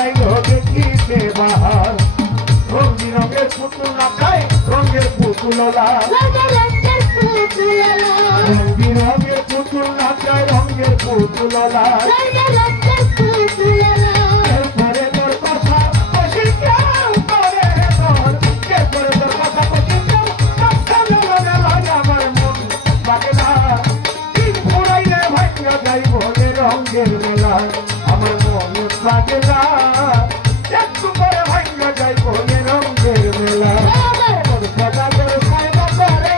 আইলো দেখিতে বাহার রঙি রঙের পুতুল নাচায় রঙের পুতুললা রঙি রঙের পুতুল নাচায় রঙের পুতুললা এরপরে তোর কথা বসি কেউ করে তোর এরপরে তোর কথা বসি কেউ আমার মন লাগে না দিন ঘুরাইলে ভাঙ্গা যাইব রঙের মেলা আমার মন লাগে না একটু করে ভাঙ্গা যাইব রঙের মেলা কথা করে খাইবা করে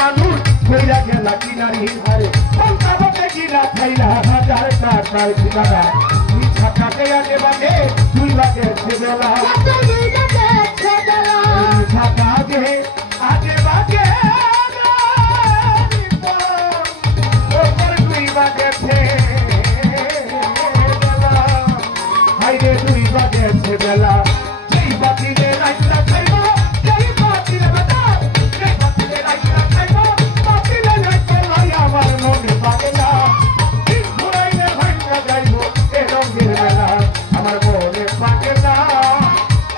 মানুষ কইরা গেলা কিনারি হারে পঞ্চাবতে গিলা খাইলা হাজার টাকার ঠিকানা তুই ছাকাতে আগে বাগে তুই বাগে ছেবেলা ছাকা আগে আগে বাগে তুই বাগে ছেবেলা হাইরে তুই বাগে ছেবেলা সেই বাতিলে রাইতা খাইবা সেই বাতিলে বেটা সেই বাতিলে রাইতা খাইবা বাতিলে রাইতা লাই আমার মনে লাগে না দিন ঘুরাইলে ভাঙ্গা যাইব এ রঙের মেলা আমার মনে লাগে না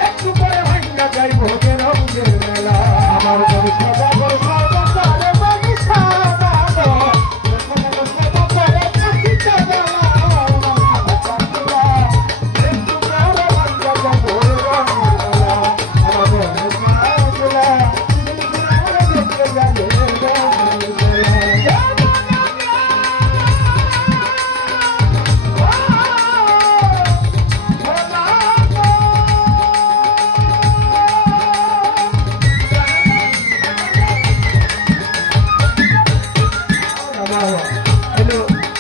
একটু করে ভাঙ্গা যাইব এ রঙের মেলা আমার মনে সদা করবো সারে বাকি সাদা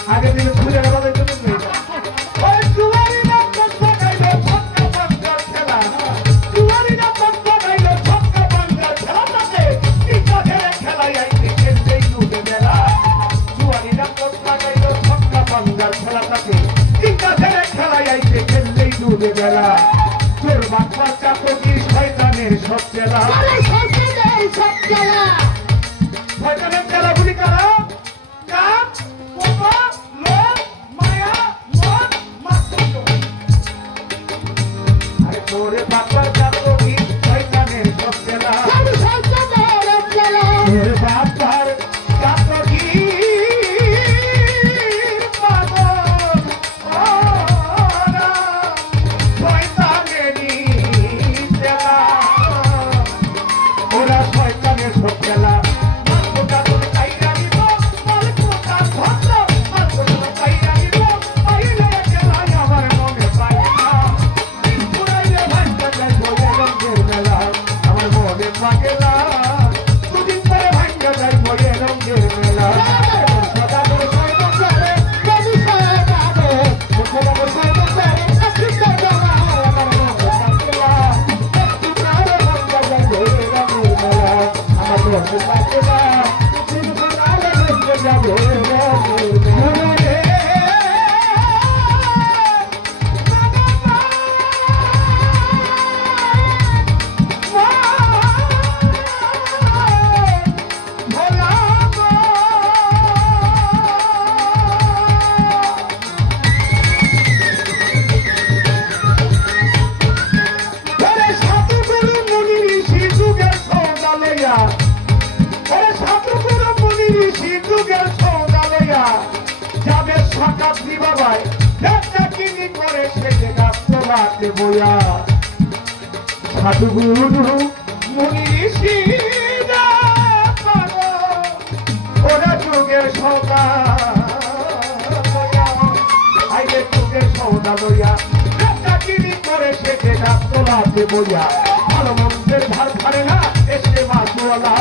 आगे दिन खुले लगा दे तुम नहीं ओए दुआरी ना पक्का गाइलो छक्का बंदर खेला दुआरी ना पक्का गाइलो छक्का बंदर खेला ताते टीका खेले खेला आई खेलते यूदे मेला दुआरी ना पक्का गाइलो छक्का बंदर खेला ताते टीका खेले खेला आई खेलते यूदे मेला তোর বাচ্চা তো কি শয়তানের সব খেলা আরে শয়তানের সব খেলা শয়তানের খেলা গুলি করা কাম বাবা তোরে বাবার জাতো কি শয়তানের সব খেলা সব শয়তানের খেলা তোরে বাবার জাতো কি পাগল ওরা শয়তানেরই খেলা ওরা শয়তানের সব খেলা মালকোটা তোর কাইরা দিব মালকোটা ভদ্র মালকোটা কাইরা দিব আইলে খেলা আমার মনে পায় না আমার মনে পাগলা দুদিন পরে ভাঙ্গা যাই মরে রঙের মেলা সদা করে সৈন্য করে বাবু সাদা মুখে সৈন্য করে আফ্রিকা জামা আমার মনে পাগলা একটু প্রাণে ভাঙ্গা যাই মরে রঙের মেলা আমার মনে পাগলা দুদিন পরে ভাঙ্গা যাই মরে রঙের মেলা সাধুগুরু মুনি ঋষিরা ওরা যুগের সকাল চাকরি করে শেখে গাছতলাতে বইয়া ভালো মন্দের ভার ধারে না এসে মাতুয়ালা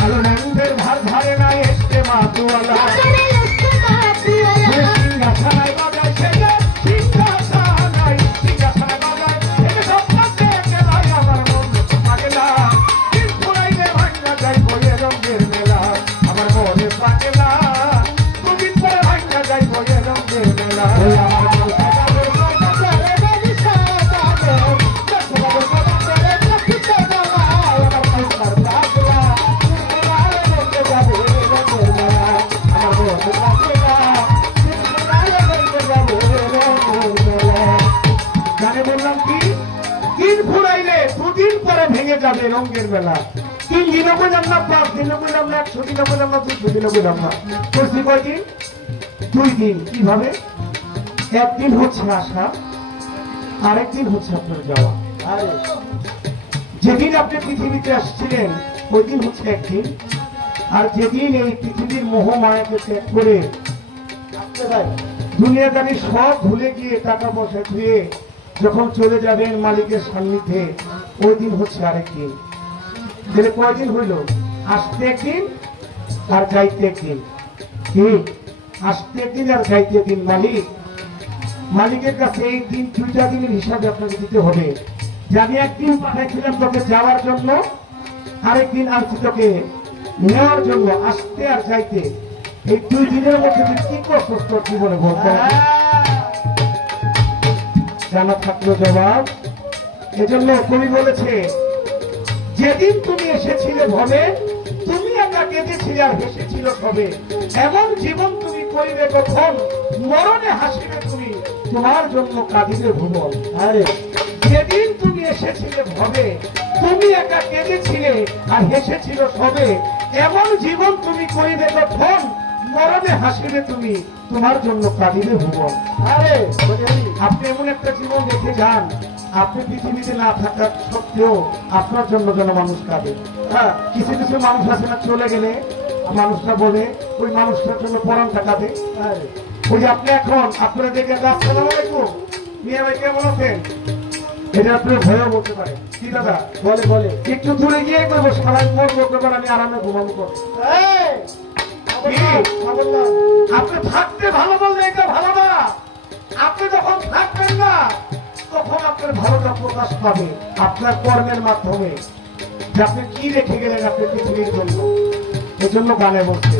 ভালো মন্দের ভার ধারে না এসে মাতুয়ালা সিংহাসনায় বাজায় ছেলে সিংহাসনায় বাজায় এটা সব পাশে গেলায় আমার মন পাগেলা দিন ফুরাইলে ভাঙা যায় বইয়ে রঙের মেলা আমার মনে পাগেলা দুদিন পরে ভাঙা যায় বইয়ে রঙের মেলা ভেঙে যাবে রঙের বেলা 3 দিনও বললাম না 5 দিনও বললাম না 100 দিনও বললাম না 200 দিনও বললাম না করছি কয়দিন 2 দিন কিভাবে একদিন হচ্ছে আসা আরেকদিন হচ্ছে আপনার যাওয়া যেদিন আপনি পৃথিবীতে আসছিলেন ওই দিন হচ্ছে একদিন আর যেদিন এই পৃথিবীর মোহ মায়াকে ত্যাগ করে দুনিয়াদারি সব ভুলে গিয়ে টাকা পয়সা ধুয়ে যখন চলে যাবেন মালিকের সান্নিধ্যে ওই দিন হচ্ছে আরেকদিন তাহলে কয়দিন হইল আসতে একদিন আর যাইতে একদিন কি আসতে একদিন আর যাইতে একদিন মালিকের কাছে এই দিন 2টা দিনের হিসাবে আপনাকে দিতে হবে যে আমি একদিন পাঠাইছিলাম তোকে যাওয়ার জন্য আরেকদিন আনছি তোকে নেওয়ার জন্য আসতে আর যাইতে এই 2 দিনের মধ্যে তুই কি করছিস তোর জীবনে বলতে জানা থাকলো জবাব এজন্য কবি বলেছে যেদিন তুমি এসেছিলে ভবে তুমি একা কেঁদেছিলে আর হেসেছিল সবে এমন জীবন তুমি করিবে কখন মরণে হাসিবে তুমি তোমার জন্য কাঁদিবে ভুবন আরে যেদিন তুমি এসেছিলে ভবে তুমি একা কেঁদেছিলে আর হেসেছিল সবে এমন জীবন তুমি করিবে কখন মরণে হাসিবে তুমি তোমার জন্য কাঁদিবে ভুবন আরে আপনি এমন একটা জীবন দেখে যান আপনি পৃথিবীতে না থাকার সত্ত্বেও আপনার জন্য যেন মানুষ কাঁদে হ্যাঁ কিছু কিছু মানুষ আছে না চলে গেলে মানুষটা বলে ওই মানুষটার জন্য পরাণটা কাঁদে ওই যে আপনি এখন আপনারা দেখে আসসালামু আলাইকুম মিয়া ভাই কেমন আছেন এটা আপনার ভয়ও বলতে পারে কি দাদা বলে একটু দূরে গিয়ে করবো সারা মরবো করবেন আমি আরামে ঘুমাবো করবো আপনি থাকতে ভালো বললে এটা ভালো না আপনি যখন থাকবেন না তখন আপনার ভালোটা প্রকাশ পাবে আপনার কর্মের মাধ্যমে যে আপনি কি রেখে গেলেন আপনি পৃথিবীর জন্য এই জন্য গানে বলছে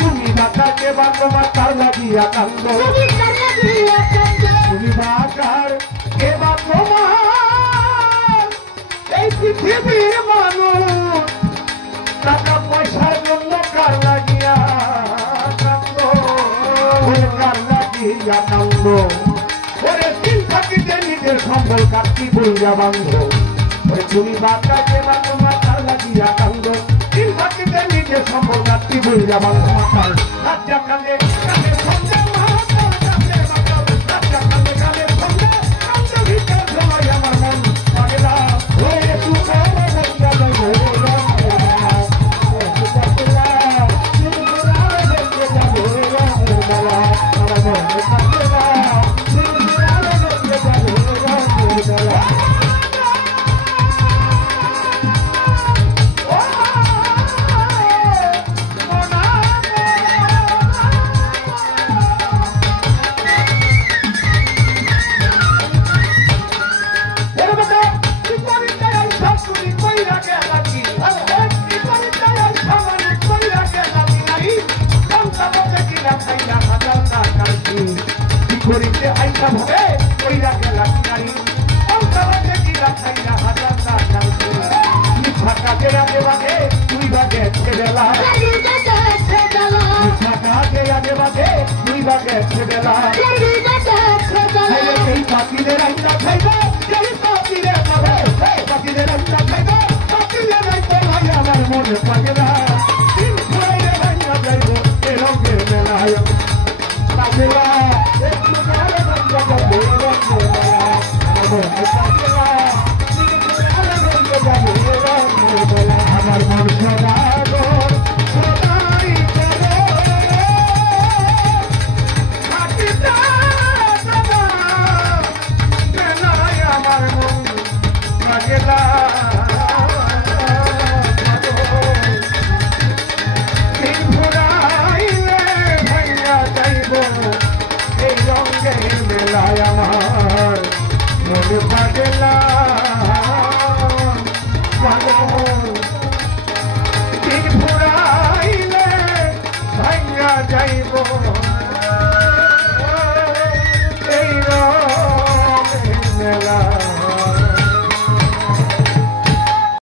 তুমি বাঁকাকে বাঁধবা তার লাগিয়া কান্দ তুমি বাঁকার কে বাঁধবা এই পৃথিবীর মানুষ টাকা পয়সার জন্য কার লাগিয়া কান্দ কার লাগিয়া কান্দ ওরে দিন থাকিতে নিজের সম্বল কাটতি বইয়া বান্ধ ওরে তুমি বাঁকাকে বাঁধবা তার লাগিয়া কান্দ দিন থাকিতে নিজের সম্বল কাটতি বইয়া বান্ধ মাতাল রাজ্যা কান্দে কান্দে সন্ধ্যা মহাকাল কান্দে মাতাল রাজ্যা কান্দে কান্দে সন্ধ্যা কান্দে ভিতর সময় আমার মন পাগলা হয়ে সুখা বইয়া খাইব যেই পাখিরে পাবে পাখিরে রান্না খাইব পাখিরে রাইতো ভাই আমার মনে পাগলা দিন ঘুরাইলে ভাইয়া যাইব এ রঙের মেলায় পাগলা একটু গালে রান্না যাবে রঙের মেলায় আমার পাগলা দিন ঘুরাইলে রান্না যাবে রঙের মেলায় আমার মন সদাগর সদাই করো হাতিটা দাদা মেলায় আমার মন পাগলা দিন ঘুরাইলে ভাইয়া যাইব এই রঙের মেলায় আমার মন পাগলা